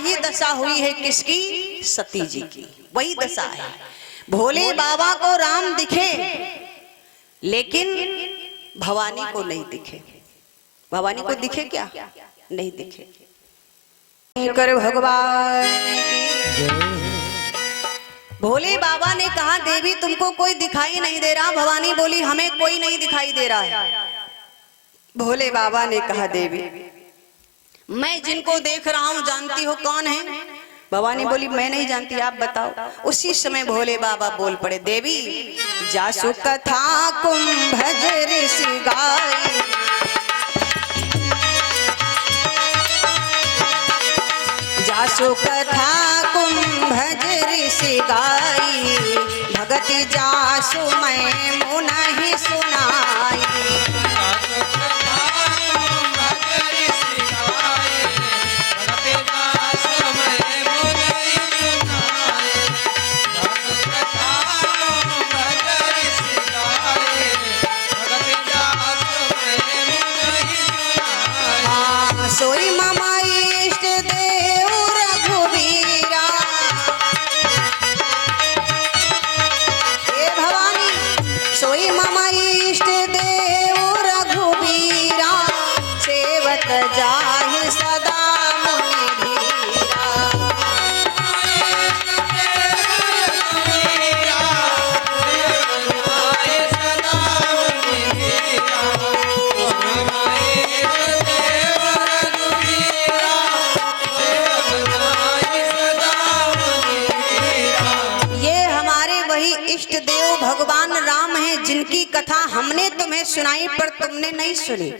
वही दशा हुई है किसकी? सती जी की। वही दशा है। भोले बाबा को राम दिखे लेकिन भवानी को नहीं दिखे। भवानी को दिखे क्या? नहीं दिखे। शंकर भगवान की। भोले बाबा ने कहा देवी तुमको कोई दिखाई नहीं दे रहा। भवानी बोली हमें कोई नहीं दिखाई दे रहा है। भोले बाबा ने कहा देवी मैं जिनको देख रहा हूं जानती हो कौन है? भवानी बोली मैं नहीं जानती, आप बताओ। उसी समय भोले बाबा बोल पड़े देवी जासु कथा कुंभ ऋषि गाई, जासु कथा कुंभ ऋषि गाई, भगति जासु मैं मुनहि सुनाई। सोई मामा इष्ट देव रघुवीरा, हे भवानी सोई मामा इष्ट देव रघुवीरा, सेवत जाहि सदा मुनि धीरा। इष्ट देव भगवान राम हैं जिनकी कथा हमने तुम्हें सुनाई पर तुमने नहीं सुनी।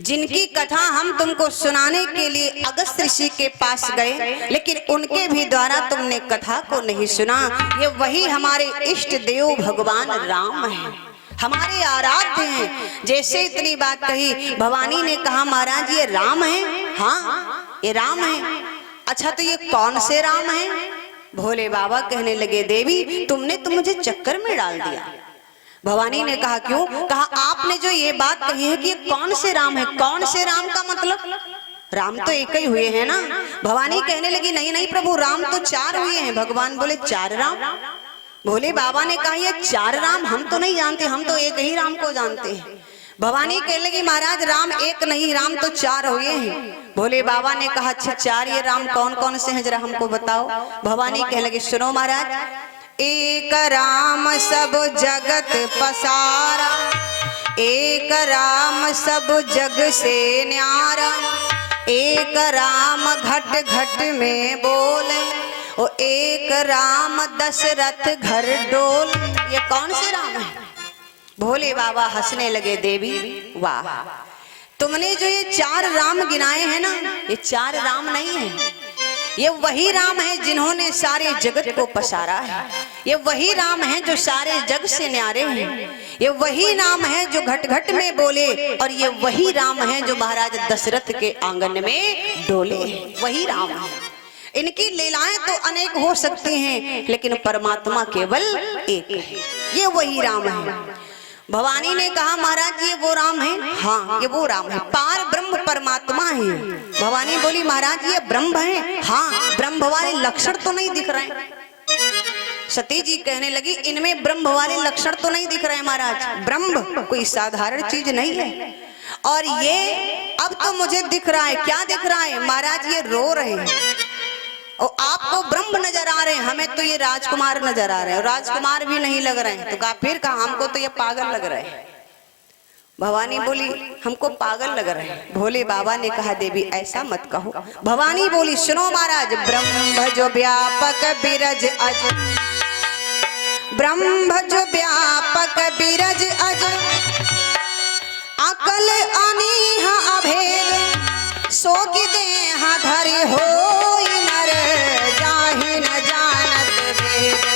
जिनकी कथा हम तुमको सुनाने के लिए अगस्त्य ऋषि के पास गए लेकिन उनके भी द्वारा तुमने कथा को नहीं सुना। ये वही हमारे इष्ट देव भगवान राम हैं, हमारे आराध्य हैं। जैसे इतनी बात कही भवानी ने कहा महाराज ये राम है? हाँ ये राम है। अच्छा तो ये कौन से राम है? भोले बाबा कहने लगे देवी तुमने तो मुझे चक्कर में डाल दिया। भवानी ने कहा क्यों? कहा आपने जो ये बात कही है कि कौन से राम है। कौन से राम का मतलब? राम तो एक ही हुए हैं ना। भवानी कहने लगी नहीं नहीं प्रभु राम तो 4 हुए हैं। भगवान बोले 4 राम? भोले बाबा ने कहा ये 4 राम हम तो नहीं जानते, हम तो एक ही राम को जानते हैं। भवानी कहने लगी महाराज राम एक नहीं राम तो 4 हुए हैं। भोले बाबा ने कहा अच्छा 4 ये राम कौन कौन से हैं जरा हमको बताओ। भवानी कहने लगी सुनो महाराज एक राम सब जगत पसारा, एक राम सब जग से न्यारा, एक राम घट घट में बोले, ओ एक राम दशरथ घर डोल। ये कौन से राम है? भोले बाबा हंसने लगे देवी वाह तुमने जो ये 4 राम गिनाए हैं ना ये 4 राम नहीं है। ये वही राम है जिन्होंने सारे जगत को पसारा है। ये वही राम है जो सारे जग से न्यारे हैं। ये वही नाम है जो घट घट में बोले और ये वही राम है जो महाराज दशरथ के आंगन में डोले। वही राम है। इनकी लीलाएं तो अनेक हो सकती हैं लेकिन परमात्मा केवल एक है। ये वही राम है। भवानी ने कहा महाराज ये वो राम है? हाँ ये वो राम है, पार ब्रह्म परमात्मा है। भवानी बोली महाराज ये ब्रह्म है? हाँ ब्रह्म वाले लक्षण तो नहीं दिख रहे हैं। सती जी कहने लगी इनमें ब्रह्म वाले लक्षण तो नहीं दिख रहे हैं महाराज। ब्रह्म कोई साधारण चीज नहीं है। और ये अब तो मुझे दिख रहा है। क्या दिख रहा है महाराज? ये रो रहे हैं और आपको ब्रह्म नजर आ रहे हैं, हमें तो ये राजकुमार नजर आ रहे हैं। राजकुमार भी नहीं लग रहे हैं। तो कहा फिर कहा हमको तो ये पागल लग रहे हैं। भवानी बोली हमको पागल लग रहे हैं। भोले बाबा ने कहा देवी ऐसा मत कहो। भवानी बोली सुनो महाराज ब्रह्म जो व्यापक बिरज अज, ब्रह्म जो व्यापक बिरज अज, अकल अनीह अभेद सोगी देह धरि हो नर जाहि न जानत वेद।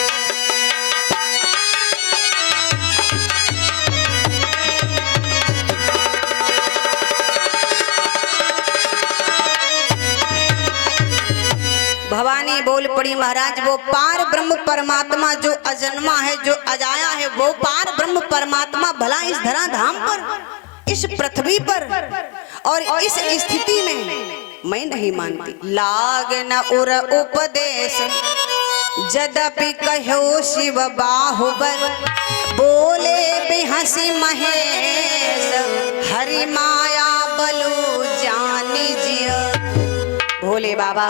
भवानी बोल पड़ी महाराज वो पार ब्रह्म परमात्मा जो अजन्मा है जो अजाया है वो पार ब्रह्म परमात्मा भला इस धरा धाम पर इस पृथ्वी पर और इस स्थिति में मैं नहीं मानती। लाग न उर उपदेश जदपि कहो शिव बाहुबर, बोले बेहसी महेश हरि माया बलु जानी जिया। भोले बाबा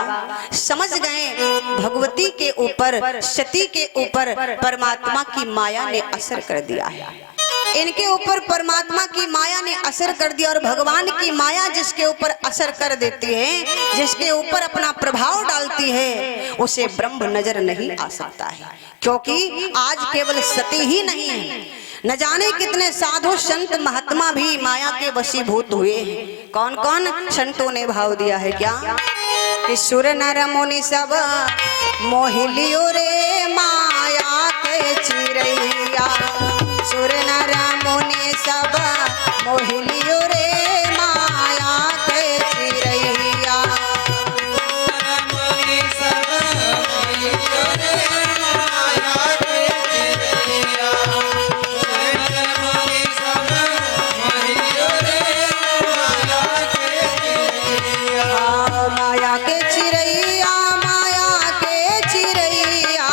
समझ गए भगवती के ऊपर, सती के ऊपर परमात्मा की माया ने असर कर दिया है। इनके ऊपर परमात्मा की माया ने असर कर दिया, और भगवान की माया जिसके ऊपर असर कर देती है, जिसके ऊपर अपना प्रभाव डालती है, उसे ब्रह्म नजर नहीं आ सकता है। क्योंकि आज केवल सती ही नहीं है, न जाने कितने साधु संत महात्मा भी माया के वशीभूत हुए हैं। कौन कौन संतों ने भाव दिया है क्या कि सुर नर मुनि सब मोहिलियो रे माया के चिरैया, सुर नर मुनि सब मोहिलियो रे माया के चिरैया। माया के चिरैया, माया के चिरैया,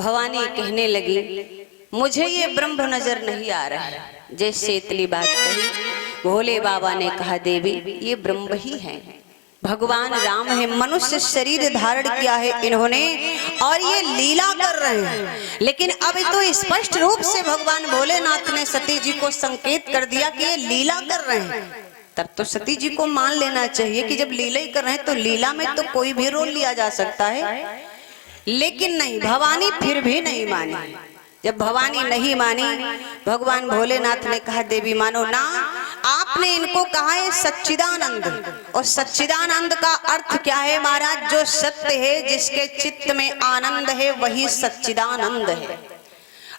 भवानी कहने लगी, मुझे ये ब्रह्म नजर नहीं आ रहा है। जैसे इतनी बात कही, भोले बाबा ने कहा, देवी ये ब्रह्म ही है, भगवान राम है, मनुष्य शरीर धारण किया है इन्होंने और ये लीला कर रहे हैं। लेकिन अब तो स्पष्ट रूप से भगवान भोलेनाथ ने सती जी को संकेत कर दिया कि ये लीला कर रहे हैं। तब तो सती जी को मान लेना चाहिए कि जब लीला ही कर रहे हैं तो लीला में तो कोई भी रोल लिया जा सकता है। लेकिन नहीं, भवानी फिर भी नहीं मानी। जब भवानी नहीं मानी, भगवान भोलेनाथ ने कहा, देवी मानो ना, आपने इनको कहा है सच्चिदानंद, और सच्चिदानंद का अर्थ क्या है महाराज? जो सत्य है, जिसके चित्त में आनंद है, वही सच्चिदानंद है।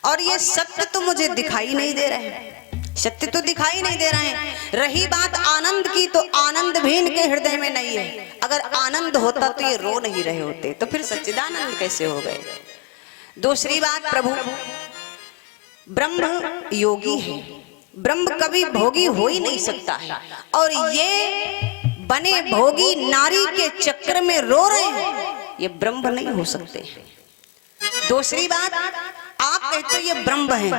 और ये सत्य तो मुझे दिखाई नहीं दे रहे हैं, सत्य तो दिखाई नहीं दे रहे हैं। रही बात आनंद की, तो आनंद भी इनके हृदय में नहीं है। अगर आनंद होता तो ये रो नहीं रहे होते, तो फिर सच्चिदानंद कैसे हो गए? दूसरी बात, प्रभु ब्रह्म योगी है, ब्रह्म कभी भोगी हो ही नहीं सकता है, और ये बने भोगी नारी के चक्कर में रो रहे हैं, ये ब्रह्म नहीं हो सकते। दूसरी बात, आप कहते हो ये ब्रह्म है,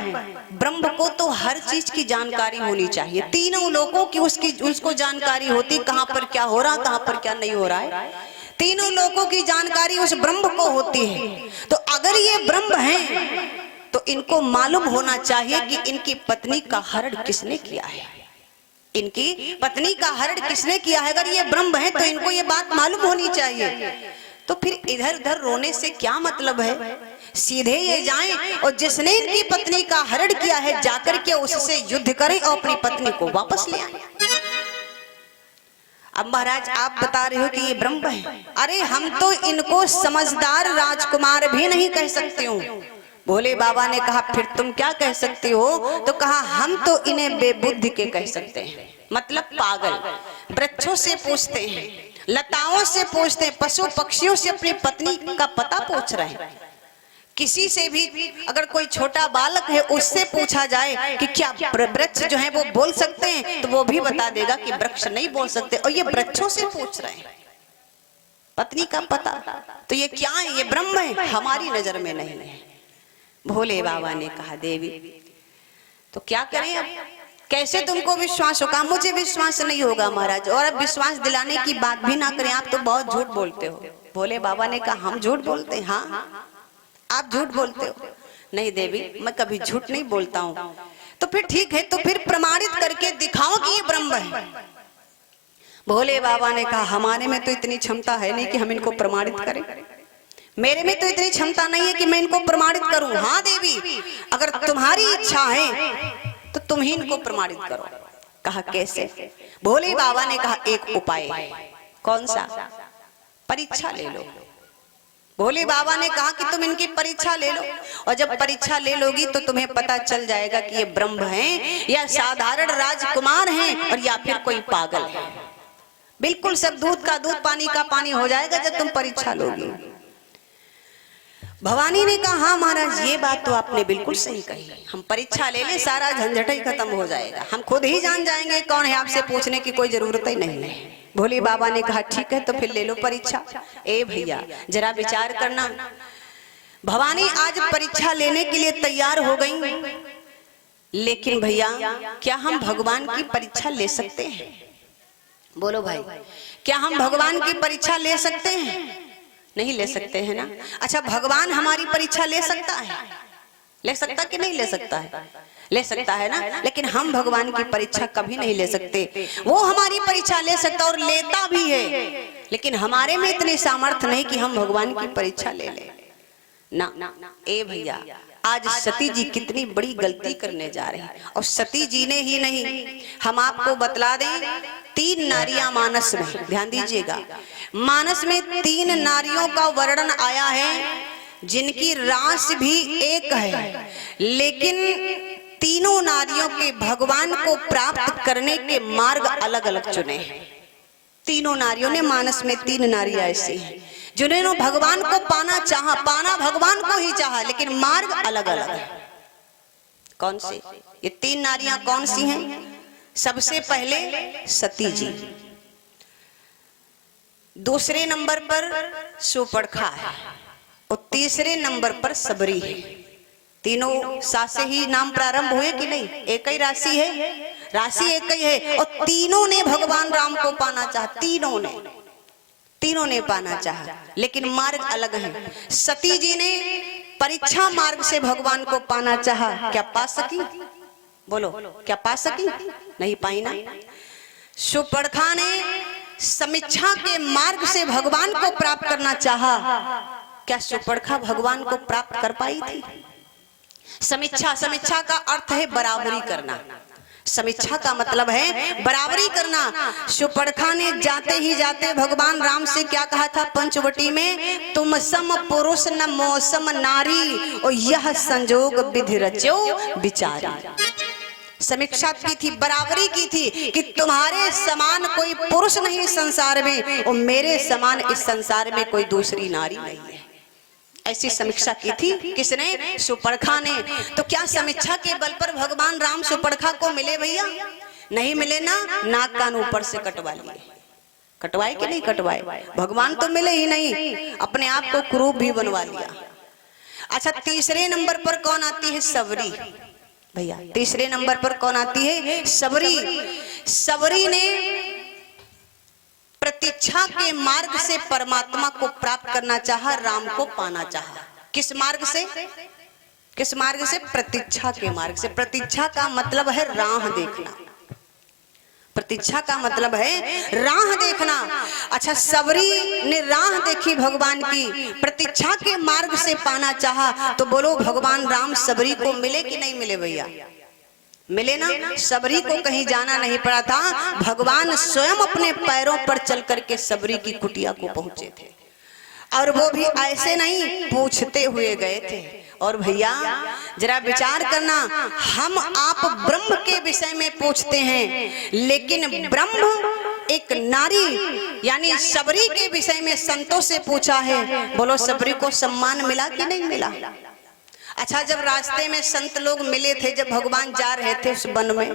ब्रह्म को तो हर चीज की जानकारी होनी चाहिए, तीनों लोगों की उसको जानकारी होती, कहां पर क्या हो रहा, कहां पर क्या नहीं हो रहा है। तीनों लोगों की जानकारी उस ब्रह्म को होती है। तो अगर ये ब्रह्म हैं, तो इनको मालूम होना चाहिए कि इनकी पत्नी का हरण किसने किया है, इनकी पत्नी का हरण किसने किया है। अगर ये ब्रह्म है तो इनको ये बात मालूम होनी चाहिए। तो फिर इधर उधर रोने से क्या मतलब है? सीधे ये जाएं और जिसने इनकी पत्नी का हरण किया है जाकर के उससे युद्ध करें और अपनी पत्नी को वापस ले आए। अब महाराज आप बता रहे हो कि ये ब्रह्म है, अरे हम तो इनको समझदार राजकुमार भी नहीं कह सकते हो। भोले बाबा ने कहा, फिर तुम क्या कह सकते हो? तो कहा, हम तो इन्हें बेबुद्धि के कह सकते हैं, मतलब पागल। वृक्षों से पूछते हैं, लताओं से पूछते हैं, पशु पक्षियों से अपनी पत्नी का पता पूछ रहे हैं। किसी से भी अगर कोई छोटा बालक है उससे पूछा जाए कि क्या वृक्ष जो है वो बोल सकते हैं, तो वो भी बता देगा कि वृक्ष नहीं बोल सकते, और ये वृक्षों से पूछ रहे हैं पत्नी का पता। तो ये क्या है? ये ब्रह्म है, हमारी नजर में नहीं है। भोले बाबा ने कहा, देवी तो क्या करें अब, कैसे तुमको विश्वास होगा? मुझे विश्वास नहीं होगा महाराज, और अब विश्वास दिलाने की बात भी ना करें, आप तो बहुत झूठ बोलते हो। भोले बाबा ने कहा, हम झूठ बोलते हैं? हाँ, आप झूठ बोलते हो। नहीं देवी, मैं कभी झूठ नहीं बोलता हूँ। तो फिर ठीक है, तो फिर प्रमाणित करके दिखाओ कि ये ब्रह्म है। भोले बाबा ने कहा, हमारे में तो इतनी क्षमता है नहीं कि हम इनको प्रमाणित करें, मेरे में तो इतनी क्षमता नहीं है कि मैं इनको प्रमाणित करूं। हाँ देवी, अगर तुम्हारी इच्छा है तो तुम ही इनको प्रमाणित करो। कहा, कैसे? भोले बाबा ने कहा, एक उपाय है। कौन सा? परीक्षा ले लो। भोले बाबा ने कहा कि तुम इनकी परीक्षा ले लो, और जब परीक्षा ले लोगी तो तुम्हें पता चल जाएगा कि ये ब्रह्म हैं या साधारण राजकुमार हैं, और या फिर कोई पागल है। बिल्कुल सब दूध का दूध, पानी का पानी हो जाएगा जब तुम परीक्षा लोगी। भवानी ने कहा, हाँ महाराज, ये बात तो आपने बिल्कुल सही कही, हम परीक्षा ले ले, सारा झंझट ही खत्म हो जाएगा, हम खुद ही जान जाएंगे कौन है, आपसे पूछने की कोई जरूरत ही नहीं है। भोले बाबा ने कहा, ठीक है, तो फिर ले लो परीक्षा। ए भैया जरा विचार करना, भवानी आज परीक्षा लेने के लिए तैयार हो गई, लेकिन भैया क्या हम भगवान की परीक्षा ले सकते हैं? बोलो भाई, क्या हम भगवान की परीक्षा ले सकते हैं? नहीं ले सकते हैं ना। अच्छा, भगवान हमारी परीक्षा ले सकता है? ले सकता कि नहीं ले सकता है? ले सकता है ना। लेकिन हम भगवान की परीक्षा कभी नहीं ले सकते। वो हमारी परीक्षा ले सकता और लेता भी है, लेकिन हमारे में इतनी सामर्थ्य नहीं कि हम भगवान की परीक्षा ले लें ना। ए भैया, आज सती जी कितनी बड़ी गलती करने जा रही है। और सती जी ने ही नहीं, हम आपको बतला दें, 3 नारियां मानस में, ध्यान दीजिएगा, मानस में 3 नारियों का वर्णन आया है जिनकी रास भी एक है, लेकिन तीनों नारियों के भगवान को प्राप्त करने के मार्ग अलग अलग चुने हैं। तीनों नारियों ने, मानस में 3 नारियां ऐसी हैं जिन्होंने भगवान को पाना चाहा, पाना भगवान को ही चाहा, लेकिन मार्ग अलग अलग है। कौन से? ये 3 नारियां कौन सी हैं? सबसे पहले सती जी, दूसरे नंबर पर सुपर्णखा है, और तीसरे नंबर पर सबरी है। तीनों सा से ही नाम प्रारंभ हुए कि नहीं? एक ही राशि है, राशि एक ही है, और तीनों ने भगवान राम को पाना चाहा। तीनों ने पाना चाहा, लेकिन मार्ग अलग है। सती जी ने परीक्षा मार्ग से भगवान को पाना चाहा, क्या पा सकी? बोलो, क्या पा सकी? नहीं पाई ना। शूर्पणखा ने समीक्षा के मार्ग से भगवान को प्राप्त करना चाहा, क्या शूर्पणखा भगवान को प्राप्त कर पाई थी? समीक्षा का अर्थ है बराबरी करना। समीक्षा का मतलब है बराबरी करना। शूर्पणखा ने जाते ही जाते भगवान राम से क्या कहा था पंचवटी में? तुम सम पुरुष न मौसम नारी, और यह संजोग विधि रचो विचारी। समीक्षा की थी, बराबरी की थी कि तुम्हारे समान कोई पुरुष नहीं संसार में, और मेरे समान इस संसार में कोई दूसरी नारी नहीं है। ऐसी समीक्षा की थी किसने? शूर्पणखा ने। तो क्या समीक्षा के बल पर भगवान राम शूर्पणखा को मिले भैया? नहीं मिले ना। नाक कान ऊपर से कटवा लिए। कटवाए कि नहीं कटवाए? भगवान तो मिले ही नहीं, अपने आप को क्रूप भी बनवा लिया। अच्छा, तीसरे नंबर पर कौन आती है? सबरी। भैया तीसरे नंबर पर कौन आती है? सबरी। सबरी ने प्रतीक्षा के मार्ग से परमात्मा को प्राप्त करना चाहा, राम को पाना चाहा। किस मार्ग से? किस मार्ग से? प्रतीक्षा के मार्ग से। प्रतीक्षा का मतलब है राह देखना। प्रतीक्षा का मतलब है राह देखना। अच्छा, सबरी ने राह देखी भगवान की, प्रतीक्षा के मार्ग से पाना चाहा, तो बोलो भगवान राम सबरी को मिले कि नहीं मिले भैया? मिले ना। सबरी को कहीं जाना नहीं पड़ा था, भगवान स्वयं अपने पैरों पर चल करके सबरी की कुटिया को पहुंचे थे, और वो भी ऐसे नहीं, पूछते हुए गए थे। और भैया जरा विचार करना, हम आप ब्रह्म के विषय में पूछते हैं, लेकिन ब्रह्म एक नारी यानी सबरी के विषय में संतों से पूछा है। बोलो सबरी को सम्मान मिला कि नहीं मिला? अच्छा, जब रास्ते में संत लोग मिले थे, जब भगवान जा रहे थे उस वन में,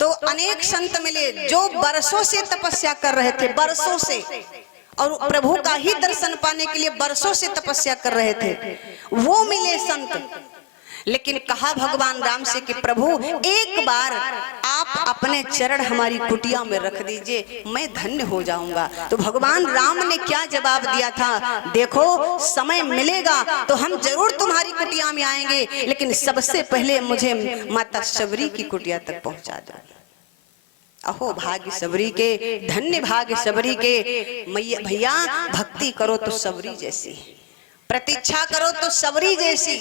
तो अनेक संत मिले जो बरसों से तपस्या कर रहे थे, बरसों से, और प्रभु का ही दर्शन पाने के लिए बरसों से तपस्या कर रहे थे। वो मिले संत, लेकिन कहा भगवान राम से कि प्रभु एक बार आप अपने चरण हमारी कुटिया में रख दीजिए, मैं धन्य हो जाऊंगा। तो भगवान राम ने क्या जवाब दिया था? देखो, समय मिलेगा तो हम जरूर तुम्हारी कुटिया में आएंगे, लेकिन सबसे पहले मुझे माता सबरी की कुटिया तक पहुंचा दो। अहो भाग्य सबरी के, धन्य भाग्य सबरी के। मैया भैया भक्ति करो तो सबरी जैसी, प्रतीक्षा करो तो सबरी जैसी,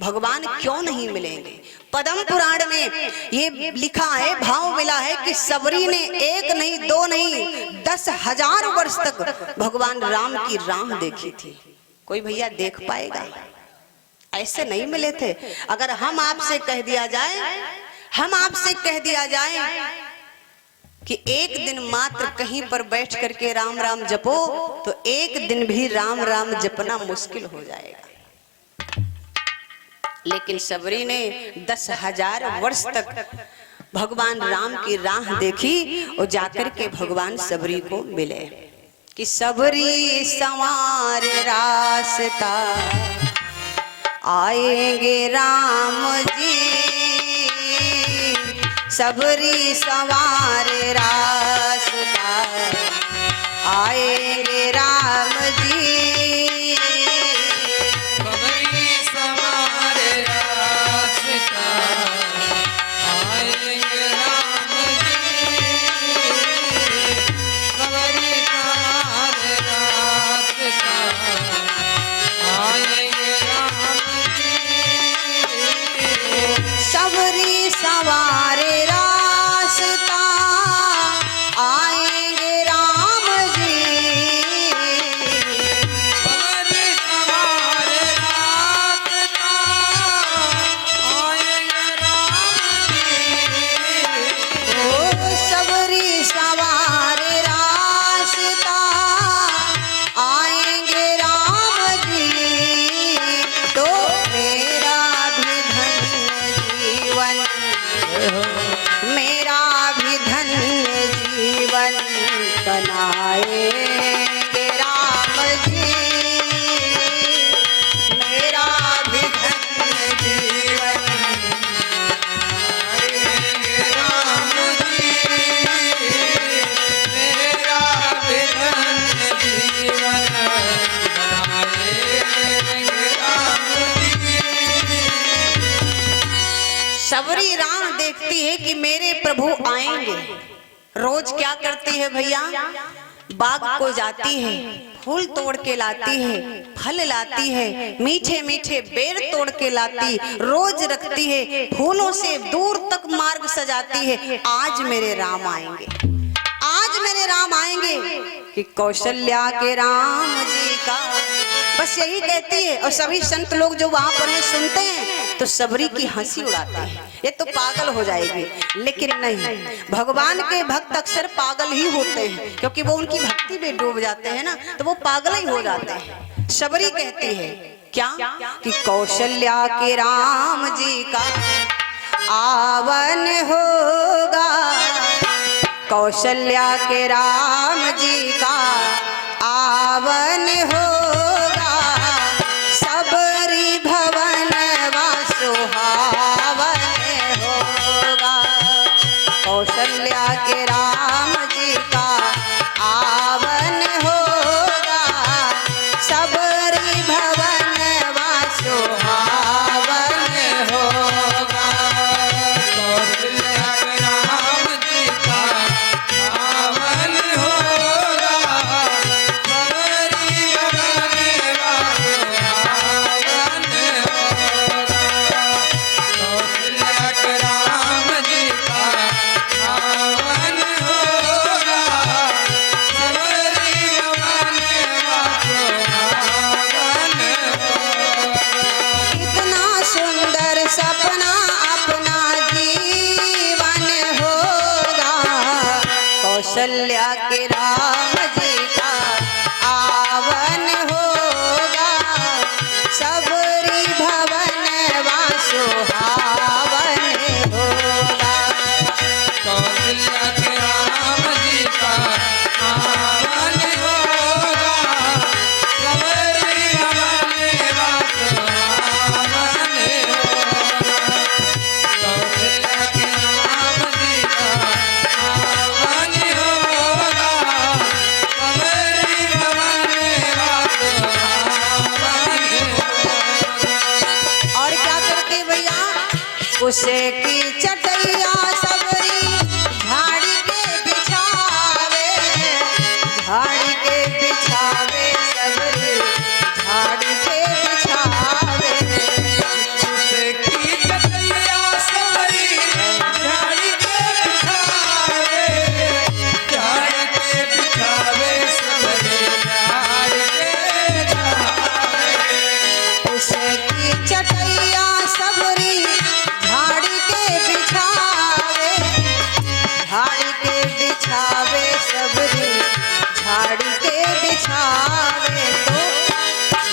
भगवान क्यों नहीं मिलेंगे? पद्म पुराण में ये लिखा है, भाव मिला है कि सबरी ने एक नहीं, दो नहीं, 10,000 वर्ष तक भगवान राम की राह देखी थी। कोई भैया देख पाएगा? ऐसे नहीं मिले थे। अगर हम आपसे कह दिया जाए, हम आपसे कह दिया जाए कि एक दिन मात्र कहीं पर बैठ करके राम राम जपो, तो एक दिन भी राम राम जपना मुश्किल हो जाएगा। लेकिन सबरी ने 10,000 वर्ष तक भगवान राम की राह देखी, और जाकर के भगवान सबरी को मिले कि सबरी संवार रास्ता, आएंगे राम जी, सबरी संवार रास्ता, आएंगे राम जी, सबरी संवार रास्ता, आएंगे राम जी, सबरी संवार रास्ता, आएंगे राम जी, सबरी संवार रास्ता, आएंगे राम जी, सबरी राह देखती है कि मेरे प्रभु आएंगे। रोज क्या करती है भैया, बाग को जाती है, फूल तोड़ के लाती है, फल लाती है, मीठे मीठे बेर तोड़ के लाती, रोज रखती है, फूलों से दूर तक मार्ग सजाती है। आज मेरे राम आएंगे, आज मेरे राम आएंगे कि कौशल्या के राम जी का, बस यही कहती है। और सभी संत लोग जो वहां पर हैं सुनते हैं तो सबरी की हंसी उड़ाते हैं, ये तो पागल हो जाएगी। लेकिन नहीं, भगवान के भक्त अक्सर पागल ही होते हैं, क्योंकि वो उनकी भक्ति में डूब जाते हैं ना, तो वो पागल ही हो जाते हैं। सबरी कहती है क्या कि कौशल्या के राम जी का आवन होगा, कौशल्या के राम जी का आवन होगा, सबरी भवन वा सुहावन होगा। कौशल्या के राम जी का आवन होगा, सबरी भवन वा सुहावन होगा। कौशल्या के राम जी का आवन होगा, सबरी भवन वा कौशल्या के राम जी का आवन होगा, सबरी भवन वा सुहावन होगा। कौशल्या के राम जी का आवन होगा, सबरी भवन वा सुहावन होगा। कौशल्या के राम जी का आवन होगा, सबरी भवन वा सुहावन होगा। और क्या करते भैया, उसे की चटैया सबरी झाड़ी के बिछावे, झाड़ी के बिछावे सबरी झाड़ी के बिछावे। उसे की चटैया सबरी झाड़ी के बिछावे, झाड़ी के बिछावे सबरी झाड़ी के बिछावे। उसे की चटैया सबरी झाड़ी के बिछावे, झाड़ी के बिछावे सबरी झाड़ी के बिछावे। तो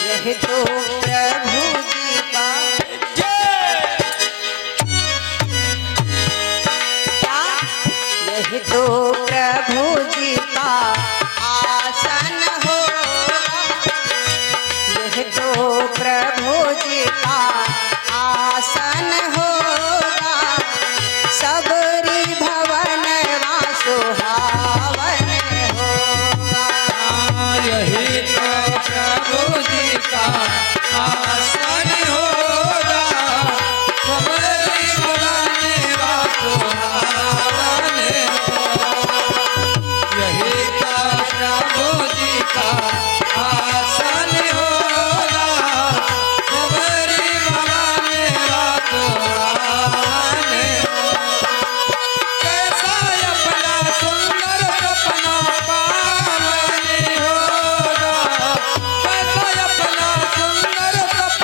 यह तो प्रभु जी का क्या, यह तो प्रभु जी का आसन होगा, यह तो प्रभु जी का आसन होगा, सबरी भवन वा सुहावन होगा। यही तो प्रभु जी का आसन होगा, सबरी भवन वा सुहावन होगा। यही तो प्रभु जी का आसन होगा, सबरी भवन वा सुहावन होगा। कैसा अपना सुंदर सपना पावन होगा, कैसा अपना सुंदर सपना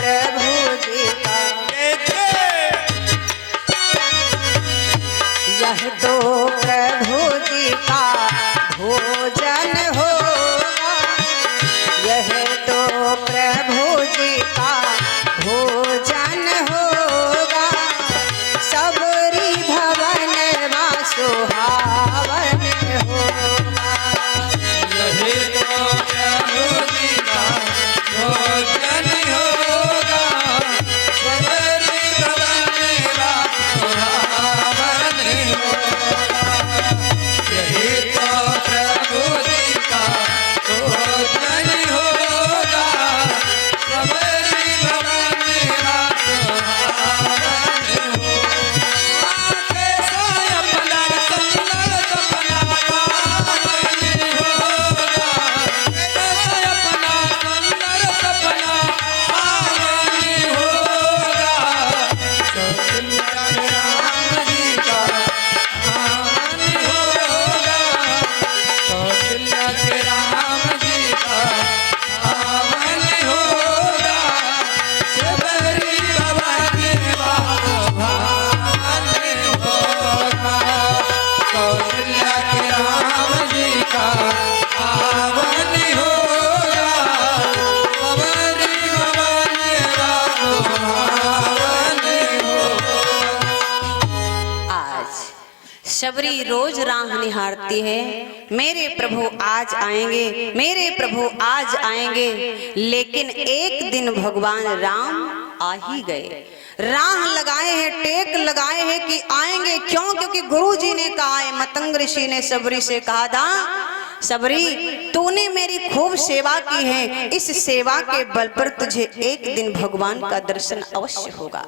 प्रभु जी का, यह तो प्रभु जी का भोजन होगा, यह तो प्रभु जी का भोजन होगा, सबरी भवन वा सुहावन होगा। यही तो प्रभु जी का भोजन होगा, सबरी भवन वा सुहावन होगा। यही तो प्रभु जी का भोजन होगा, सबरी भवन वा सुहावन होगा। कैसा अपना सुंदर सपना पावन होगा, कैसा अपना सुंदर सपना पावन होगा। कौशल्या राम जी का आवन होगा, कौशल्या के राम जी का आवन होगा, सबरी भवानी भावन होगा। कौशल्या के राम जी का आवन होगा, सबरी भवानी भावन होगा। आज शबरी रोज राह निहारती है, मेरे प्रभु आज आएंगे, मेरे प्रभु आज आएंगे। लेकिन एक दिन भगवान राम आ ही गए। राह लगाए हैं, टेक लगाए हैं कि आएंगे। क्यों? क्योंकि गुरु जी ने कहा है, मतंग ऋषि ने शबरी से कहा था, शबरी तूने मेरी खूब सेवा की है, इस सेवा के बल पर तुझे एक दिन भगवान का दर्शन अवश्य होगा,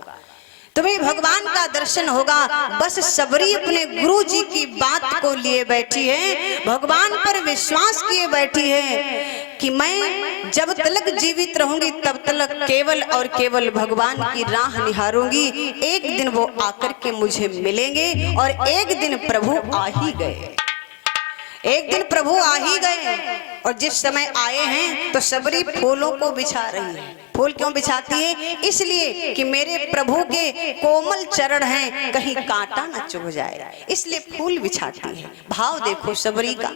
तुम्हें भगवान का दर्शन होगा। बस शबरी अपने गुरु जी की बात को लिए बैठी है, भगवान पर विश्वास किए बैठी है कि मैं जब तलक जीवित रहूंगी तब तलक केवल और केवल भगवान की राह निहारूंगी। एक दिन वो आकर के मुझे मिलेंगे। और एक दिन प्रभु आ ही गए, एक दिन प्रभु आ ही गए। और जिस समय आए हैं तो शबरी फूलों को बिछा रही है। फूल क्यों बिछाती है? इसलिए कि मेरे प्रभु के कोमल चरण हैं, कहीं कांटा न चुभ जाए, इसलिए फूल बिछाती है। भाव देखो शबरी का,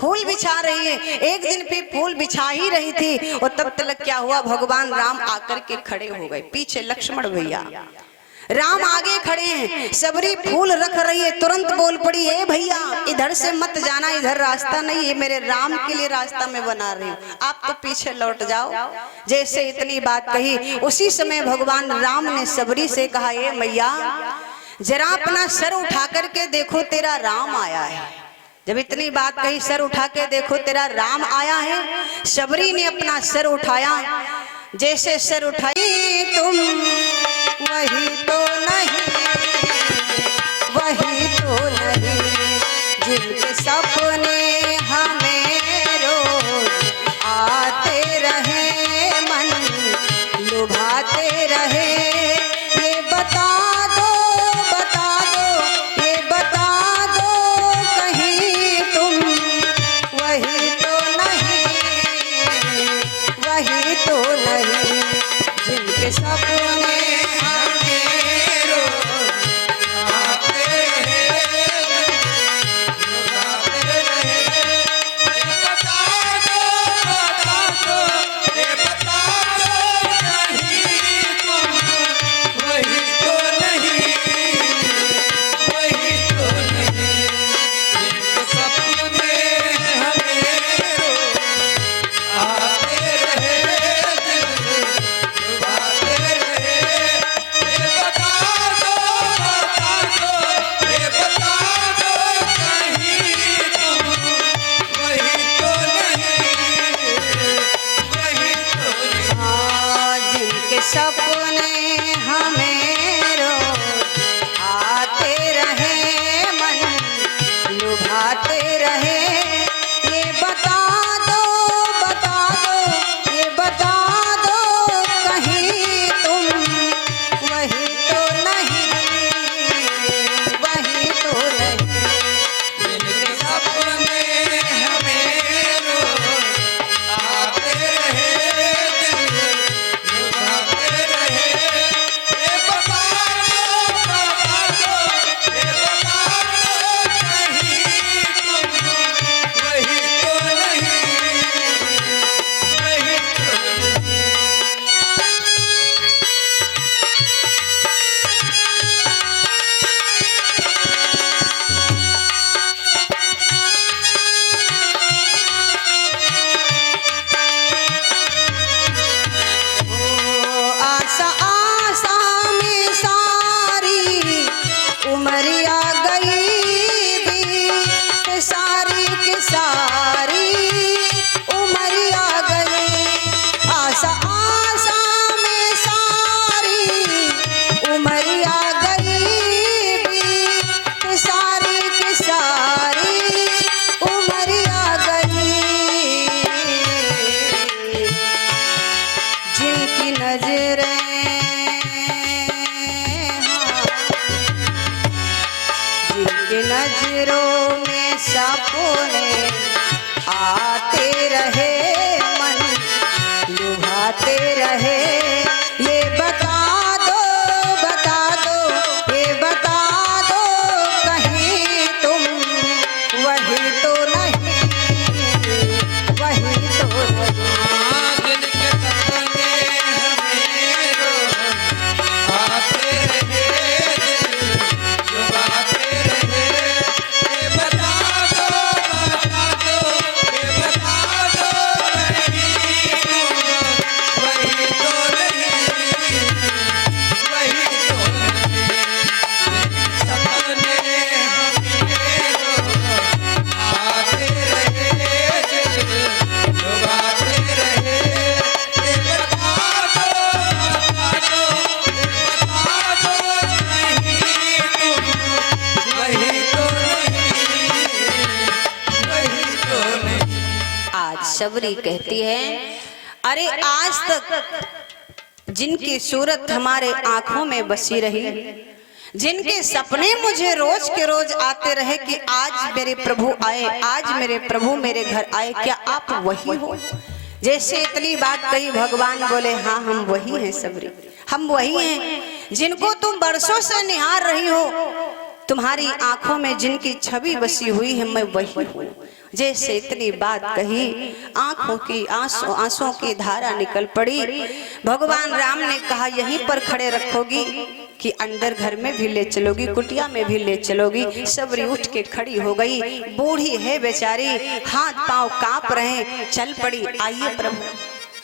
फूल बिछा रही है। एक दिन पे फूल बिछा ही रही थी और तब तक क्या हुआ, भगवान राम आकर के खड़े हो गए। पीछे लक्ष्मण भैया, राम आगे खड़े हैं। शबरी फूल रख रही है, तुरंत बोल पड़ी, ए भैया इधर से मत जाना, इधर रास्ता नहीं है, मेरे राम के लिए रास्ता मैं बना रही हूँ, आप तो पीछे लौट जाओ। जैसे इतनी बात कही, उसी समय भगवान राम ने शबरी से कहा, ए मैया जरा अपना सर उठा करके देखो, तेरा राम आया है। जब इतनी बात कही, सर उठा के देखो तेरा राम आया है। शबरी ने अपना सर उठाया, जैसे सर उठाई, तुम वही तो नहीं, वही तो नहीं, जिनके सपने हमें रोज आते रहे, मन लुभाते रहे। ये बता दो, बता दो, ये बता दो, कहीं तुम वही तो नहीं, वही तो नहीं, जिनके सपने सपने हमें रोज आते रहे, मन लुभाते रहे। ये बता दो, बता दो, ये बता दो, कहीं तुम वही तो नहीं, वही तो नहीं, जिनके सपने हमें रोज आते रहे, दिल लुभाते जिनके नजरों में सपने आते रहे, मन लुभाते रहे, ये बता दो, ये बता दो, कहीं तुम वही तो नहीं, वही तो नहीं। जिनके सपने हमें रोज आते रहे, लुभाते रहे, ये बता दो, ये बता दो, कहीं तुम वही तो नहीं, वही तो नहीं। सपने हमें रोज आते रहे, लुभाते रहे, ये बता दो, कहीं तुम वही तो नहीं, वही तो नहीं। आज शबरी कहती है, अरे आज तक जिनकी सूरत हमारे आंखों में बसी रही, जिनके सपने मुझे रोज के रोज आते रहे कि आज मेरे प्रभु आए, आज मेरे प्रभु मेरे घर आए, क्या आप वही हो? जैसे इतनी बात कही, भगवान बोले हाँ हम वही हैं सबरी, हम वही हैं जिनको तुम बरसों से निहार रही हो, तुम्हारी आंखों में जिनकी छवि बसी हुई है, मैं वही हूँ। जैसे इतनी बात कही, आंखों की आंसुओं की धारा निकल पड़ी। भगवान राम ने कहा यहीं पर खड़े रखोगी कि अंदर घर में भी ले चलोगी, कुटिया में भी ले चलोगी? सबरी उठ के खड़ी हो गई, बूढ़ी है बेचारी, हाथ पांव कांप रहे, चल पड़ी, आइए प्रभु।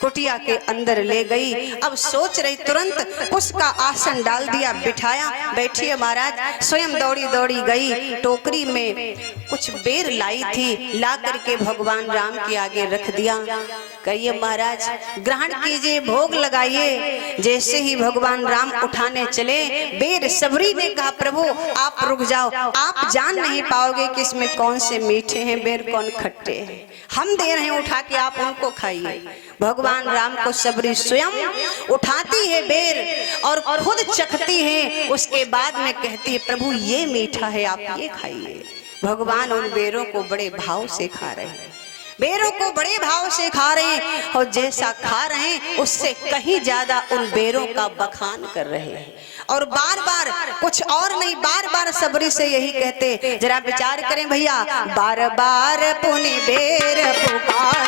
कुटिया के अंदर ले गई। अब सोच रही, तुरंत उसका आसन डाल दिया, बिठाया, बैठिए महाराज। स्वयं दौड़ी दौड़ी गई, टोकरी में कुछ बेर लाई थी, ला करके भगवान राम के आगे रख दिया। कहिए महाराज ग्रहण कीजिए, भोग लगाइए। जैसे ही भगवान राम उठाने चले, बेर सबरी ने कहा प्रभु आप रुक जाओ, आप जान नहीं पाओगे कि इसमें कौन से मीठे हैं बेर, कौन खट्टे हैं, हम दे रहे हैं उठा के, आप उनको खाइए। भगवान राम को सबरी स्वयं उठाती है बेर और खुद चखती है, उसके बाद में कहती है प्रभु ये मीठा है, आप ये खाइए। भगवान उन बेरों को बड़े भाव से खा रहे हैं, बेरों को बड़े भाव से खा रहे हैं, और जैसा खा रहे हैं उससे कहीं ज्यादा उन बेरों का बखान कर रहे हैं। और बार बार कुछ और नहीं, बार बार सबरी से यही कहते, जरा विचार करें भैया, बार बार पुनि बेर पुकार,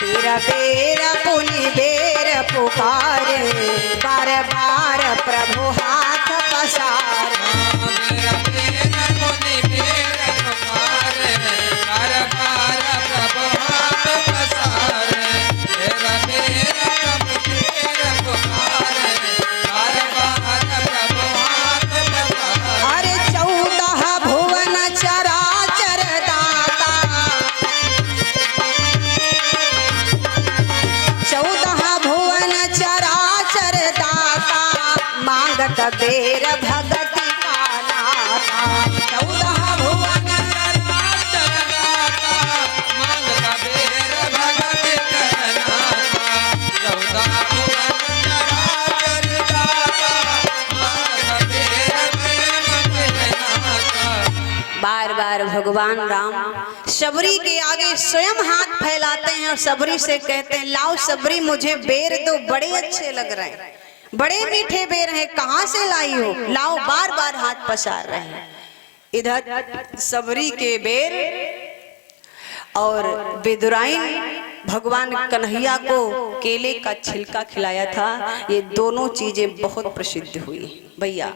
तेरा बेरा पुनि बेर पुकार, बार बार प्रभु हाथ पसार। मेरा बेरा पुनि बेर पुकार, बार बार प्रभु हाथ पसार, मेरा बेरा पुनि बेर पुकार, बार बार प्रभु हाथ पसार। अरे 14 भुवन चराचर दाता, 14 भुवन चराचर दाता, मांगत बेर भगति का नाता। 14 भुवन चराचर दाता, मांगता बेर भगति का नाता। 14 भुवन चराचर दाता, मांगता बेर भगति का नाता। बार बार भगवान राम सबरी के आगे स्वयं हाथ फैलाते हैं और सबरी से कहते हैं लाओ सबरी मुझे बेर दो, बड़े अच्छे लग रहे हैं, बड़े मीठे बेर हैं, कहाँ से लाई हो, लाओ। बार बार हाथ पसार रहे हैं। इधर सबरी के बेर और विदुराइन भगवान कन्हैया को केले का छिलका खिलाया था, ये दोनों चीजें बहुत प्रसिद्ध हुई भैया,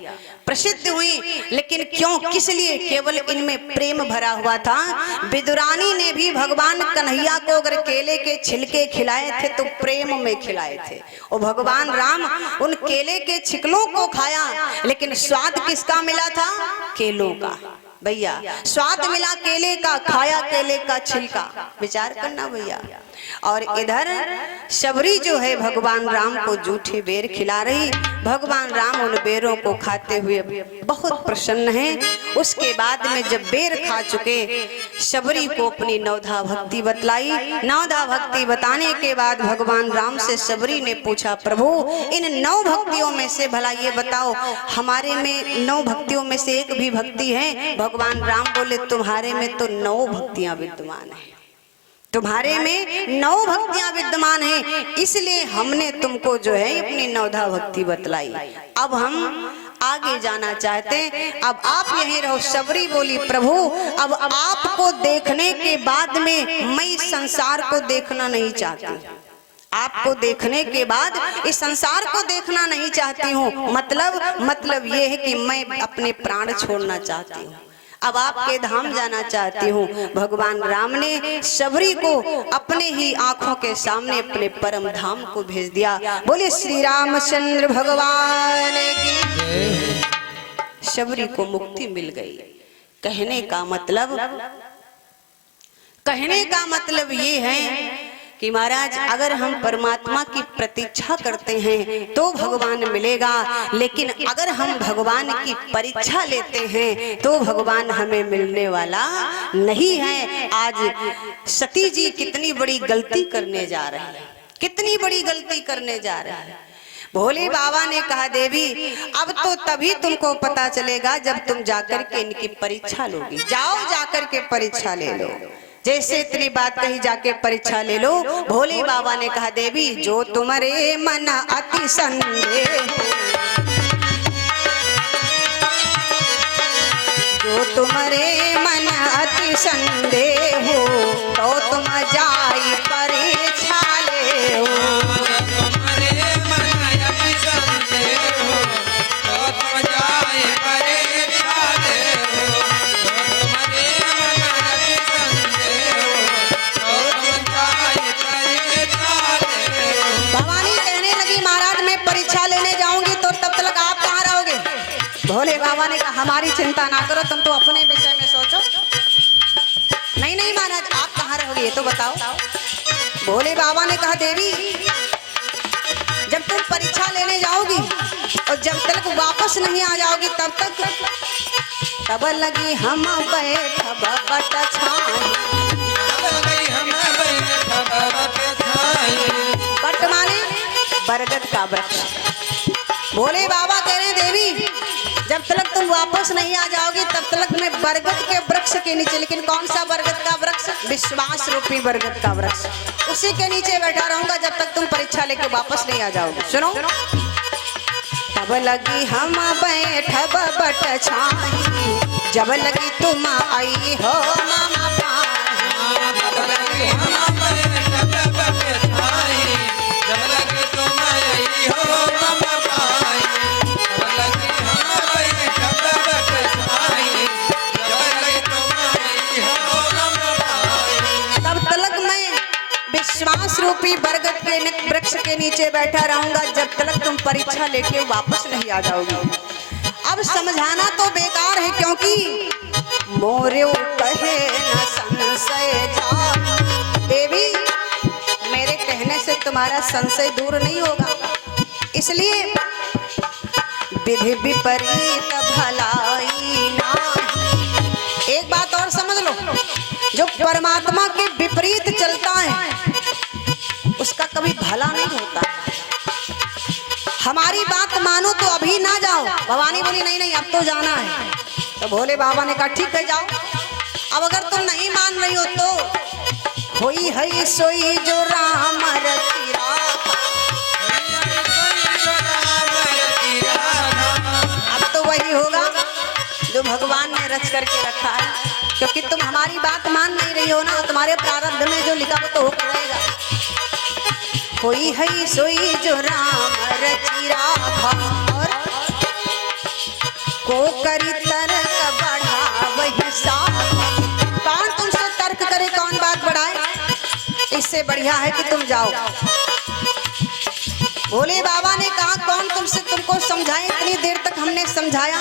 प्रसिद्ध हुई। लेकिन क्यों, किस लिए? केवल इनमें प्रेम भरा हुआ था। विदुरानी ने भी भगवान कन्हैया को अगर केले के छिलके खिलाए थे तो प्रेम में खिलाए थे, और भगवान राम उन केले के छिलकों को खाया, लेकिन स्वाद किसका मिला था? केलों का भैया, स्वाद मिला केले का, खाया केले का छिलका। विचार करना भैया। और इधर शबरी जो है भगवान राम को जूठे बेर खिला रही। भगवान राम उन बेरों को खाते हुए बहुत प्रसन्न हैं। उसके बाद में जब बेर खा चुके, शबरी को अपनी नवधा भक्ति बतलाई। नवधा भक्ति बताने के बाद भगवान राम से शबरी ने पूछा, प्रभु इन 9 भक्तियों में से भला ये बताओ, हमारे में 9 भक्तियों में से एक भी भक्ति है? भगवान राम बोले, तुम्हारे में तो 9 भक्तियां विद्यमान है, तुम्हारे में 9 भक्तियां विद्यमान हैं, इसलिए हमने तुमको जो है अपनी नवधा भक्ति बतलाई। अब हम आगे जाना चाहते हैं, अब आप यहीं रहो। शबरी बोली, प्रभु अब आपको देखने के बाद में मैं इस संसार को देखना नहीं चाहती, आपको देखने के बाद इस संसार को देखना नहीं चाहती हूँ। मतलब ये है कि मैं अपने प्राण छोड़ना चाहती हूँ, अब आपके धाम जाना चाहती हूँ। भगवान राम ने शबरी को अपने ही आंखों के सामने अपने परम धाम को भेज दिया। बोले श्री रामचंद्र भगवान की। शबरी को मुक्ति मिल गई। कहने का मतलब ये है कि महाराज अगर हम परमात्मा की प्रतीक्षा करते हैं तो भगवान मिलेगा, लेकिन अगर हम भगवान की परीक्षा लेते हैं तो भगवान हमें मिलने वाला नहीं है। आज सती जी कितनी बड़ी गलती करने जा रहे हैं, कितनी बड़ी गलती करने जा रहे हैं। भोले बाबा ने कहा, देवी अब तो तभी तुमको पता चलेगा जब तुम जाकर के इनकी परीक्षा लोगी। जाओ जाकर के परीक्षा ले लो। जैसे इतनी बात कही, जाके परीक्षा ले लो। भोले बाबा ने कहा, देवी जो तुम्हारे मन अति संदेह, जो तुम्हारे मन अति संदेह हो तो तुम जाई परीक्षा ले हो। भोले बाबा ने कहा, हमारी चिंता ना करो, तुम तो अपने विषय में सोचो। नहीं नहीं महाराज, आप कहाँ रहोगे ये तो बताओ। भोले बाबा ने कहा, देवी जब तुम परीक्षा लेने जाओगी और जब तक वापस नहीं आ जाओगी तब लगी हम बैठब बट छाई। बट माने बरगद का वृक्ष। भोले बाबा कह रहे, देवी जब तक तुम वापस नहीं आ जाओगी तब तक मैं बरगद के वृक्ष के नीचे, लेकिन कौन सा बरगद का वृक्ष? विश्वास रूपी बरगद का वृक्ष, उसी के नीचे बैठा रहूंगा जब तक तुम परीक्षा लेके वापस नहीं आ जाओगे। सुनो, तब लगी हम बैठब बट छाई, जब लगी तुम आई हो मामा पाई। तब लगी हम बैठब बट छाई, जब लगी तुम आई हो मामा पाई। तब लगी हम बैठब बट छाई, जब लगी तुम आई हो मामा पाई। तब तक मैं विश्वास रूपी बरगद के वृक्ष के नीचे बैठा रहूंगा जब तक तुम परीक्षा लेके वापस नहीं आ जाओगी। अब समझाना तो बेकार है, क्योंकि मोरे कहे न संशय जा। देवी मेरे कहने से तुम्हारा संशय दूर नहीं होगा, इसलिए विधि विपरीत भलाई नाही। एक बात और समझ लो, जो परमात्मा के विपरीत चलता है उसका कभी भला नहीं होता। हमारी बात मानो तो अभी ना जाओ। भवानी बोली, नहीं नहीं अब तो जाना है। तो भोले बाबा ने कहा, ठीक है जाओ। अब अगर तुम नहीं मान रही हो तो होई है सोई जो राम रची राखा। अब तो वही होगा जो भगवान ने रच करके रखा है, क्योंकि तुम हमारी बात मान नहीं रही हो ना, तुम्हारे प्रारब्ध में जो लिखा वो तो होकर रहेगा। कोई है सोई जो राम रची राखा, और को करी तर्क बढ़ा वही साथ। कौन तुमसे तर्क करे, कौन बात बढ़ाए? इससे बढ़िया है कि तुम जाओ। भोले बाबा ने कहा, कौन तुमको समझाए? इतनी देर तक हमने समझाया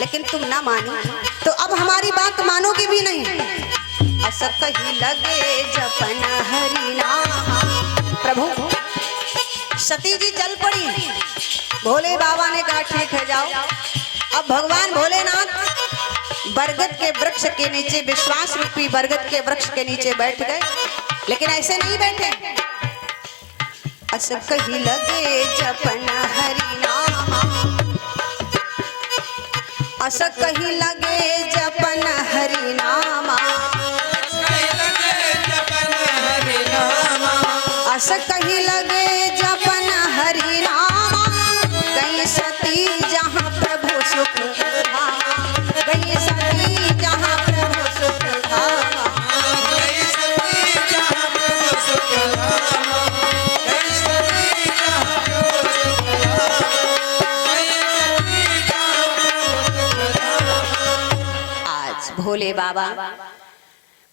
लेकिन तुम ना मानी, तो अब हमारी बात मानोगी भी नहीं। अस कही लगे जपन हरि नाम। प्रभु सती जी चल पड़ी। भोले बाबा ने कहा ठीक है जाओ। अब भगवान भोलेनाथ बरगद के वृक्ष के नीचे, विश्वास रूपी बरगद के वृक्ष के नीचे बैठ गए, लेकिन ऐसे नहीं बैठे। अस कही लगे जपन हरि नाम, अस कही लगे जपन हरि नाम, अस कही लगे जपन हरि नाम। गई सती जहाँ प्रभु सुख धामा, गई सती जहाँ प्रभु सुख धामा, गई सती जहाँ प्रभु सुख धामा, गई सती जहाँ प्रभु सुख धामा, गई सती जहाँ प्रभु सुख धामा। आज भोले बाबा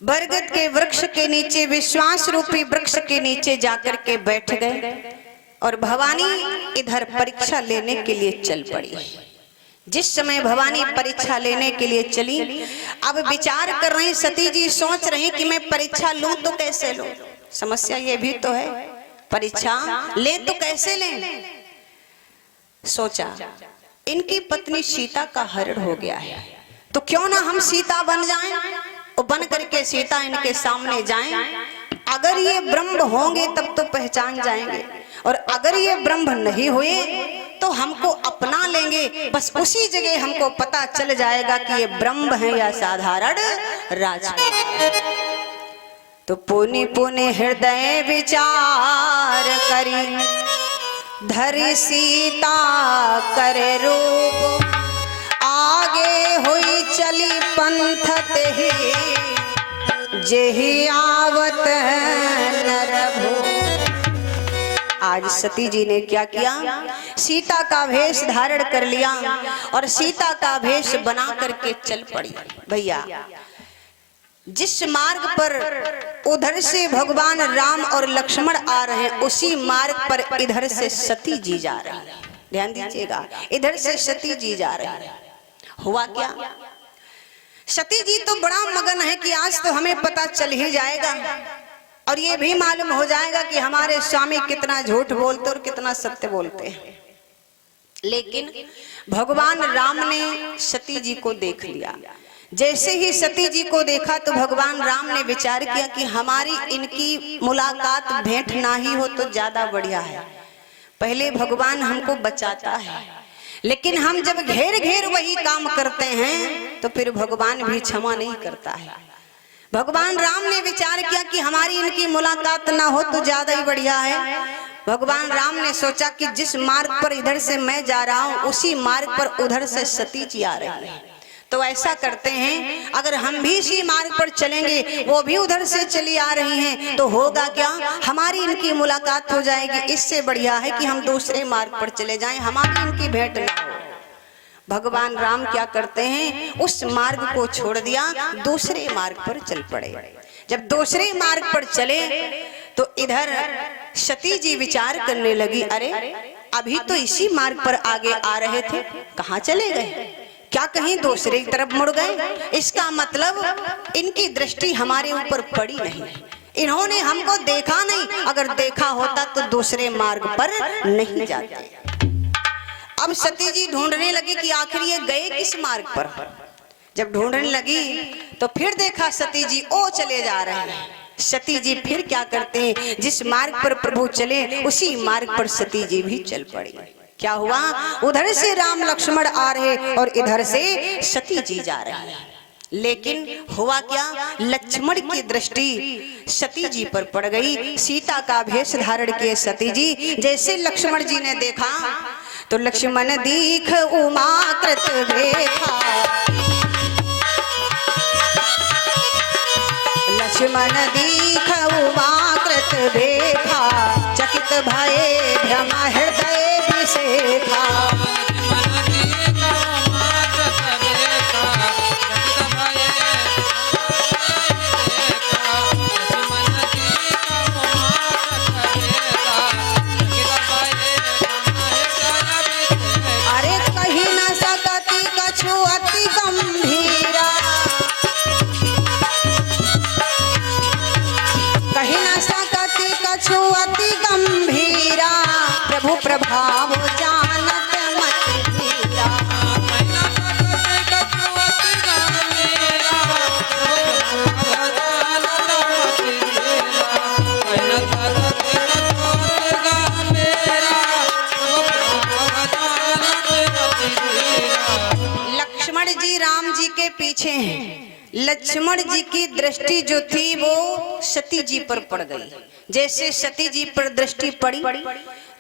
बरगद के वृक्ष के नीचे, विश्वास रूपी वृक्ष के नीचे जाकर के बैठ गए और भवानी इधर परीक्षा लेने के लिए चल पड़ी। जिस समय भवानी परीक्षा लेने के लिए चली, अब विचार कर रही सती जी, सोच रही कि मैं परीक्षा लूं तो कैसे लूं। समस्या ये भी तो है, परीक्षा ले तो कैसे लें। सोचा इनकी पत्नी सीता का हरण हो गया है, तो क्यों ना हम सीता बन जाएं और बन करके सीता इनके सामने जाएं। अगर ये ब्रह्म होंगे तब तो पहचान जाएंगे, और अगर ये ब्रह्म नहीं हुए तो हमको अपना लेंगे। बस उसी जगह हमको पता चल जाएगा कि ये ब्रह्म है या साधारण राजकुमार। तो पुनि पुनि हृदय विचार करी, धरि सीता करे रूप, आगे हुई चली पंथ तेहि, जेहि आवत नरभु। आज सती जी ने क्या किया, सीता का भेष धारण कर लिया और सीता का भेष बना करके चल पड़ी। भैया जिस मार्ग पर उधर से भगवान राम और लक्ष्मण आ रहे हैं, उसी मार्ग पर इधर से सती जी जा रही है। ध्यान दीजिएगा, इधर से सती जी जा रही है। हुआ क्या, सती जी तो बड़ा मगन है कि आज तो हमें पता चल ही जाएगा और ये भी मालूम हो जाएगा कि हमारे स्वामी कितना झूठ बोलते और कितना सत्य बोलते हैं। लेकिन भगवान राम ने सती जी को देख लिया। जैसे ही सती जी को देखा तो भगवान राम ने विचार किया कि हमारी इनकी मुलाकात भेंट ना ही हो तो ज्यादा बढ़िया है। पहले भगवान हमको बचाता है, लेकिन हम जब घेर घेर वही काम करते हैं तो फिर भगवान भी क्षमा नहीं करता है। भगवान राम ने विचार किया कि हमारी इनकी मुलाकात ना हो तो ज्यादा ही बढ़िया है। भगवान राम ने सोचा कि जिस मार्ग पर इधर से मैं जा रहा हूँ, उसी मार्ग पर उधर से सती जी आ रही है। तो ऐसा करते हैं, अगर हम भी इसी मार्ग पर चलेंगे, वो भी उधर से चली आ रही हैं, तो होगा क्या, हमारी इनकी मुलाकात हो जाएगी। इससे बढ़िया है कि हम दूसरे मार्ग पर चले जाएं, हमारी इनकी भेंट ना हो। भगवान राम क्या करते हैं, उस मार्ग को छोड़ दिया, दूसरे मार्ग पर चल पड़े। जब दूसरे मार्ग पर चले तो इधर सती जी विचार करने लगी, अरे अभी तो इसी मार्ग पर आगे आ रहे थे, कहाँ चले गए, क्या कहीं दूसरे की तरफ मुड़ गए। इसका मतलब इनकी दृष्टि हमारे ऊपर पड़ी नहीं, इन्होंने हमको देखा नहीं। अगर देखा होता तो दूसरे मार्ग पर नहीं जाते। अब सती जी ढूंढने लगी कि आखिर ये गए किस मार्ग पर। जब ढूंढने लगी तो फिर देखा सती जी ओ चले जा रहे हैं। सती जी फिर क्या करते हैं, जिस मार्ग पर प्रभु चले उसी मार्ग पर सती जी भी चल पड़ी। क्या हुआ, उधर से राम लक्ष्मण आ रहे और इधर से सती जी जा रही है। लेकिन हुआ क्या, लक्ष्मण की दृष्टि सती जी पर पड़ गई। सीता का भेष धारण किए सती जी, जैसे लक्ष्मण जी ने देखा तो लक्ष्मण दीख उमा कृत देखा, लक्ष्मण दीख उमा कृत देखा, चकित भये भ्रम हृदय विसेखा। अति गंभीरा, प्रभु प्रभाव जानत मत धीरा। लक्ष्मण जी राम जी के पीछे हैं। लक्ष्मण जी की दृष्टि जो थी वो सती जी पर पड़ गई। जैसे सती जी पर दृष्टि पड़ी,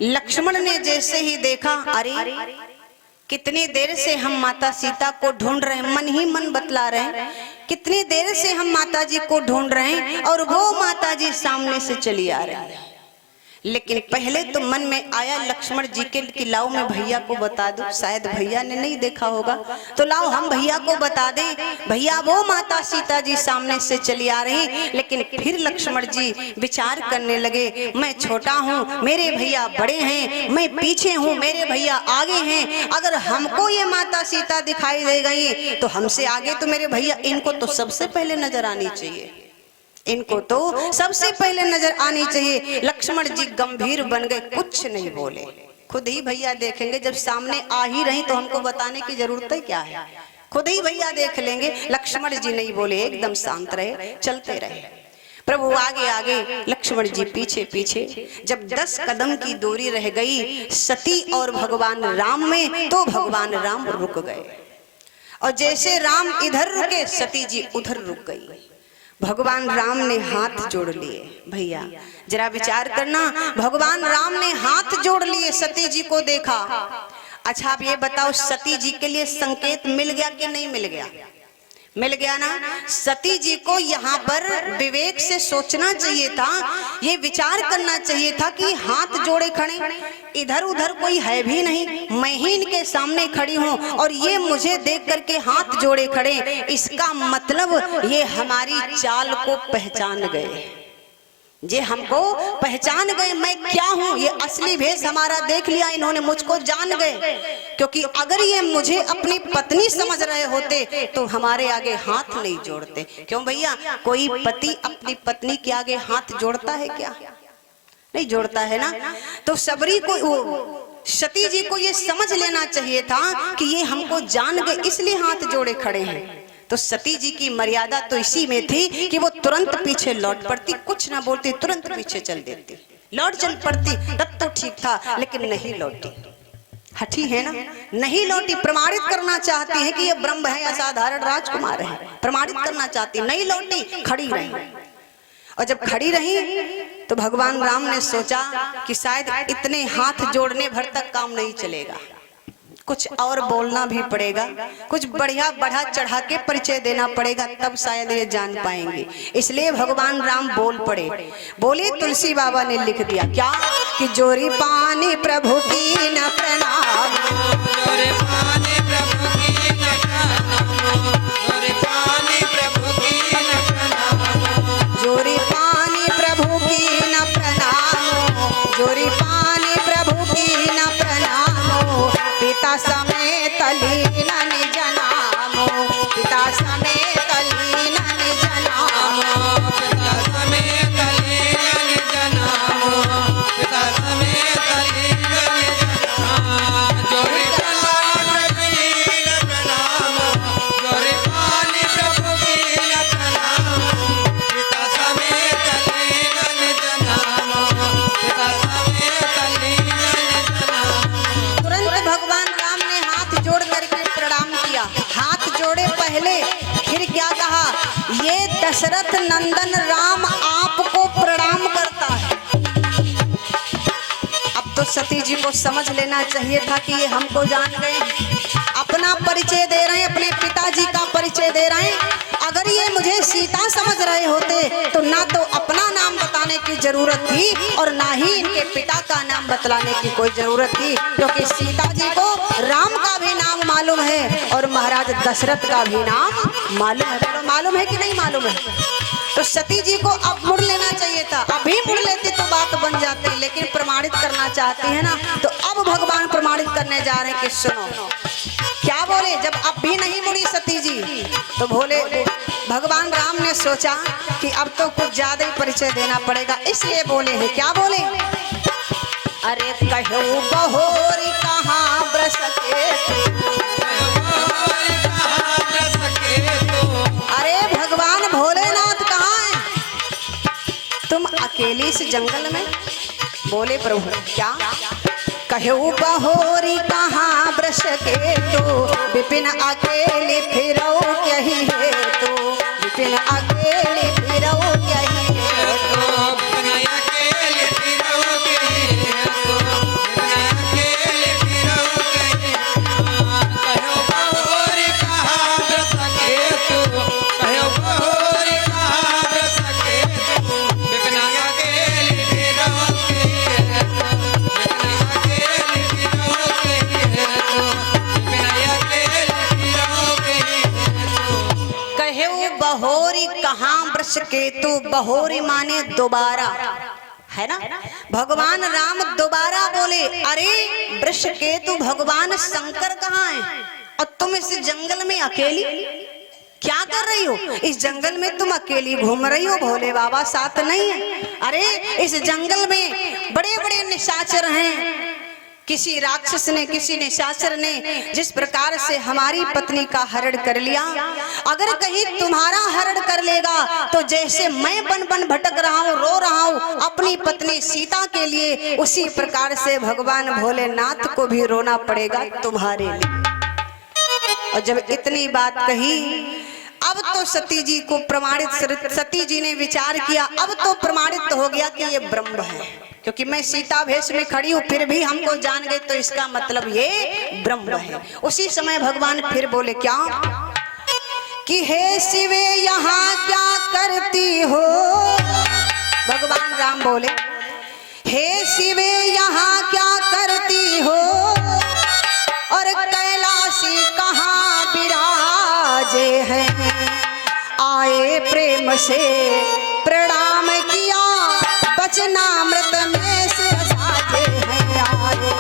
लक्ष्मण ने जैसे ही देखा, अरे कितनी देर से हम माता सीता को ढूंढ रहे हैं, मन ही मन बतला रहे हैं, कितनी देर से हम माता जी को ढूंढ रहे हैं और वो माता जी सामने से चली आ रही है। लेकिन पहले तो मन में आया लक्ष्मण जी के कि लाओ मैं भैया को बता दूं, शायद भैया ने नहीं देखा होगा, तो लाओ हम भैया को बता दें, भैया वो माता सीता जी सामने से चली आ रही। लेकिन फिर लक्ष्मण जी विचार करने लगे, मैं छोटा हूँ, मेरे भैया बड़े हैं, मैं पीछे हूँ, मेरे भैया आगे हैं। अगर हमको ये माता सीता दिखाई दे गई तो हमसे आगे तो मेरे भैया, इनको तो सबसे पहले नजर आनी चाहिए, इनको तो सबसे पहले नजर आनी चाहिए। लक्ष्मण जी गंभीर बन गए, कुछ नहीं बोले। खुद ही भैया देखेंगे, जब सामने आ ही रही तो हमको बताने की जरूरत है क्या है, खुद ही भैया देख लेंगे। लक्ष्मण जी नहीं बोले, एकदम शांत रहे, चलते रहे। प्रभु आगे आगे, लक्ष्मण जी पीछे पीछे। जब 10 कदम की दूरी रह गई सती और भगवान राम में, तो भगवान राम रुक गए। और जैसे राम इधर रुके, सती जी उधर रुक गई। भगवान राम ने हाथ जोड़ लिए। भैया जरा विचार करना, भगवान राम ने हाथ जोड़ लिए, सती जी को देखा। अच्छा आप ये बताओ, सती जी के लिए संकेत मिल गया कि नहीं मिल गया? मिल गया ना। सती जी को यहाँ पर विवेक से सोचना चाहिए था, ये विचार करना चाहिए था कि हाथ जोड़े खड़े, इधर उधर कोई है भी नहीं, मैं ही इनके सामने खड़ी हूँ और ये मुझे देख करके हाथ जोड़े खड़े, इसका मतलब ये हमारी चाल को पहचान गए, ये हमको पहचान गए, मैं क्या हूँ, ये असली भेष हमारा देख लिया, इन्होंने मुझको जान गए। क्योंकि अगर ये मुझे अपनी पत्नी समझ रहे होते तो हमारे आगे हाथ नहीं जोड़ते। क्यों भैया, कोई पति अपनी पत्नी के आगे हाथ जोड़ता है क्या? नहीं जोड़ता है ना। तो सबरी को, सती जी को ये समझ लेना चाहिए था कि ये हमको जान गए, इसलिए हाथ जोड़े खड़े हैं। तो सती जी की मर्यादा तो इसी में थी कि वो तुरंत पीछे लौट पड़ती, कुछ ना बोलती, तुरंत पीछे चल देती, लौट चल पड़ती, तब तो ठीक था। लेकिन नहीं लौटी, हठी है ना, नहीं लौटी। प्रमाणित करना चाहती है कि ये ब्रह्म है, असाधारण राजकुमार है, प्रमाणित करना चाहती, नहीं लौटी, खड़ी रही। और जब खड़ी रही तो भगवान राम ने सोचा कि शायद इतने हाथ जोड़ने भर तक काम नहीं चलेगा, कुछ और बोलना भी पड़ेगा, कुछ बढ़िया बढ़ा चढ़ा के परिचय देना पड़ेगा, तब शायद ये जान पाएंगे। इसलिए भगवान राम बोल पड़े। बोले, तुलसी बाबा ने लिख दिया क्या कि जोरी पानी प्रभु की न प्रणाम, जोरी पानी प्रभु की न प्रणाम, जोरी पानी प्रभु की न प्रणाम, जोरी पानी प्रभु की न प्रणाम, जोरी पानी प्रभु की न प्रणाम। पिता समेत लीन निज नाम, पिता समेत लीन निज नाम, पिता समेत लीन निज नाम, पिता समेत लीन निज नाम। जोरी पानी प्रभु की न प्रणाम, जोरी पानी प्रभु की न प्रणाम, पिता समेत लीन निज नाम, पिता समेत लीन निज नाम। तुरंत भगवान राम ने हाथ जोड़ करके प्रणाम किया। हाथ जोड़े पहले, फिर क्या कहा, ये दशरथ नंदन राम आपको प्रणाम करता है। अब तो सती जी को समझ लेना चाहिए था कि ये हमको जान गए, अपना परिचय दे रहे हैं, अपने पिताजी का परिचय दे रहे हैं। अगर ये मुझे सीता समझ रहे होते तो ना तो अपना नाम बताने की जरूरत थी और ना ही इनके पिता का नाम बतलाने की कोई जरूरत थी, क्योंकि सीता जी को राम का भी नाम मालूम है और महाराज दशरथ का भी नाम मालूम है। तो मालूम है कि नहीं मालूम है? तो सती जी को अब मुड़ लेना चाहिए था, अभी मुड़ लेती तो बात बन जाती, लेकिन प्रमाणित करना चाहती है ना, तो अब भगवान प्रमाणित करने जा रहे हैं कि सुनो क्या बोले। जब अब भी नहीं मुड़ी सती जी तो भोले भगवान राम ने सोचा कि अब तो कुछ ज्यादा ही परिचय देना पड़ेगा, इसलिए बोले हैं, क्या बोले? अरे कहो बहोरी कहाँ बरस के तू, अरे भगवान भोलेनाथ कहाँ है? तुम अकेली इस जंगल में? बोले प्रभु क्या? कहो बहोरी कहाँ बरस के तू, विपिन अकेली फिरो यही है तू, विपिन अकेली फिरो यही है तू। बहोरी कहाँ वृष केतु, बहोरी माने दोबारा, है ना? भगवान राम दोबारा बोले अरे वृष केतु भगवान शंकर कहाँ है और तुम इस जंगल में अकेली क्या कर रही हो? इस जंगल में तुम अकेली घूम रही हो, भोले बाबा साथ नहीं है? अरे इस जंगल में बड़े बड़े निशाचर हैं, किसी राक्षस ने किसी निशाचर ने जिस प्रकार से हमारी पत्नी का हरण कर लिया, अगर कहीं तुम्हारा हरण कर लेगा तो जैसे मैं बन बन भटक रहा हूँ, रो रहा हूँ अपनी पत्नी सीता के लिए, उसी प्रकार से भगवान भोलेनाथ को भी रोना पड़ेगा तुम्हारे लिए। और जब इतनी बात कही, अब तो सती जी को प्रमाणित, सती जी ने विचार किया, अब तो प्रमाणित हो गया कि ये ब्रह्म है, क्योंकि मैं सीता भेष में खड़ी हूँ फिर भी हमको जान गए, तो इसका मतलब ये ब्रह्म है। उसी समय भगवान फिर बोले क्या कि हे शिवे यहाँ क्या करती हो? भगवान राम बोले हे शिवे यहाँ क्या करती हो, और कैलाशी कहाँ विराजे हैं, आए प्रेम से प्रणाम किया, वचनामृत में से साजे हैं आए।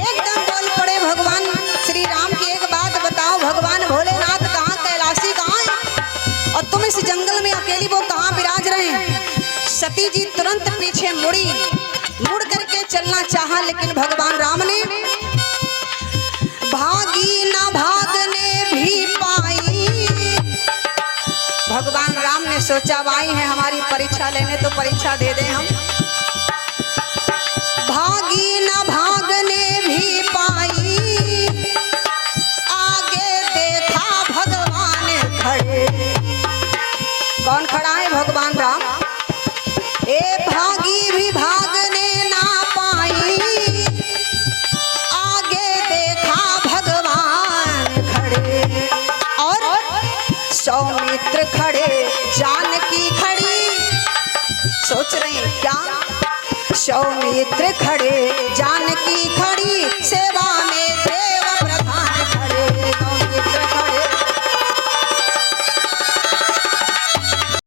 एकदम बोल पड़े भगवान श्री राम की, एक बात बताओ भगवान भोलेनाथ कहाँ, कैलाशी कहाँ है और तुम इस जंगल में अकेली वो कहाँ विराज रहे हैं? सती जी तुरंत पीछे मुड़ करके चलना चाहा, लेकिन भगवान राम ने भागी ना भागने भी पाई। भगवान राम ने सोचा भाई है हमारी परीक्षा लेने, तो परीक्षा दे दें हम। भागी ना भागने भी पाई, आगे देखा भगवान खड़े। कौन खड़ा है? भगवान राम। ए भागी भी भागने ना पाई, आगे देखा भगवान खड़े, और सौमित्र खड़े, जानकी खड़ी। सोच रहे हैं क्या? सौमित्र खड़े, जानकी खड़ी, सेवा में